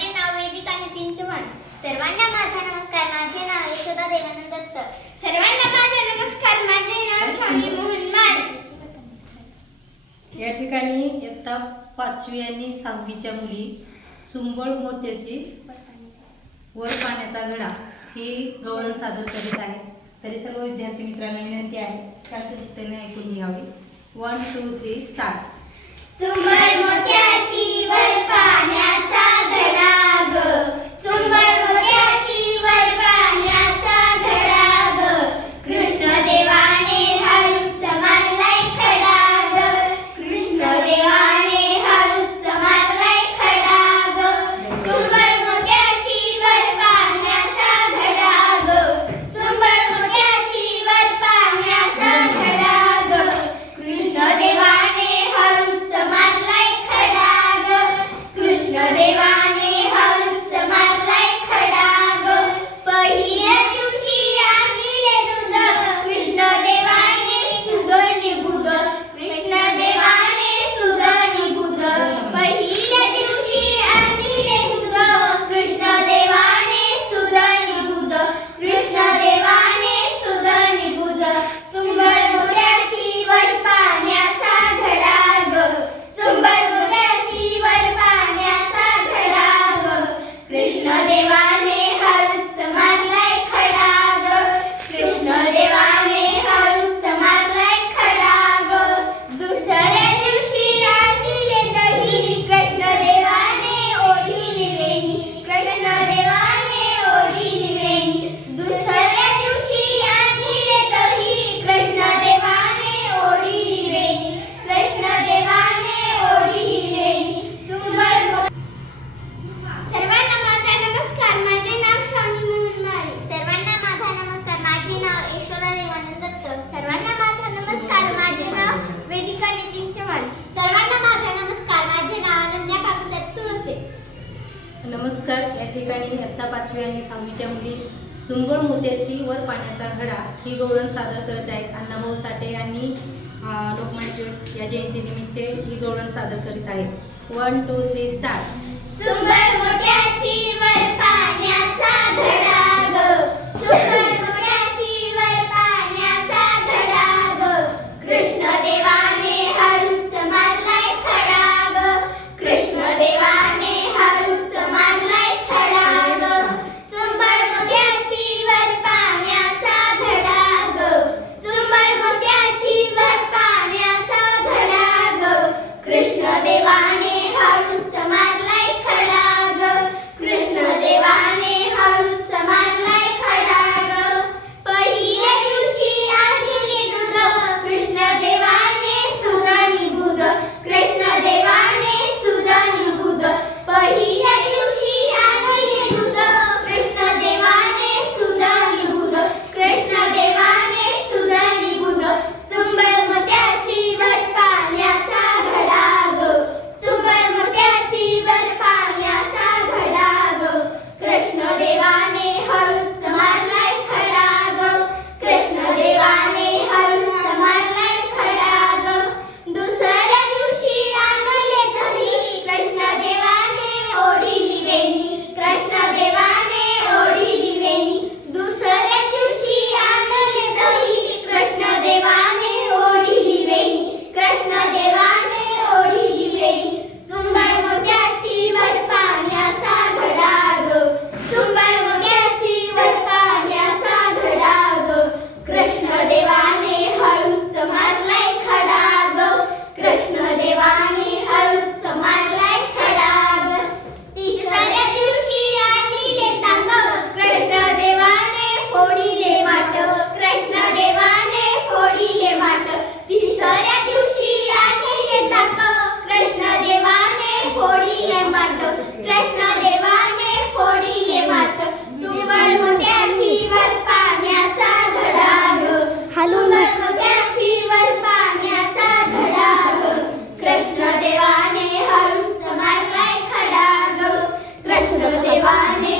माझे नाव वेदिका नितीन चव्हाण सर्वांना माझा नमस्कार माझे नाव यशोदा देवानंद दत्त. सर्वांना माझा नमस्कार माझे नाव स्वामी मोहन माळ या ठिकाणी इयत्ता पाचवी आणि सहावीच्या मुली चुंबळ मोत्याची वर पाण्याचा घडा हे गवळण सादर करीत आहेत. तरी सर्व विद्यार्थी मित्रांना विनंती आहे शांत चित्ताने ऐकून घ्यावे. वन टू थ्री स्टार्ट चुंबळ मोत्याची नमस्कार. या ठिकाणी इयत्ता पाचवी आणि सहावीच्या मुली चुंबळ मोत्याची वर पाण्याचा घडा ही गौरण सादर करत आहेत. अण्णाभाऊ साठे आणि लोकमान टिळक या जयंतीनिमित्त ही गौरण सादर करीत आहेत. One two three start Evangelho.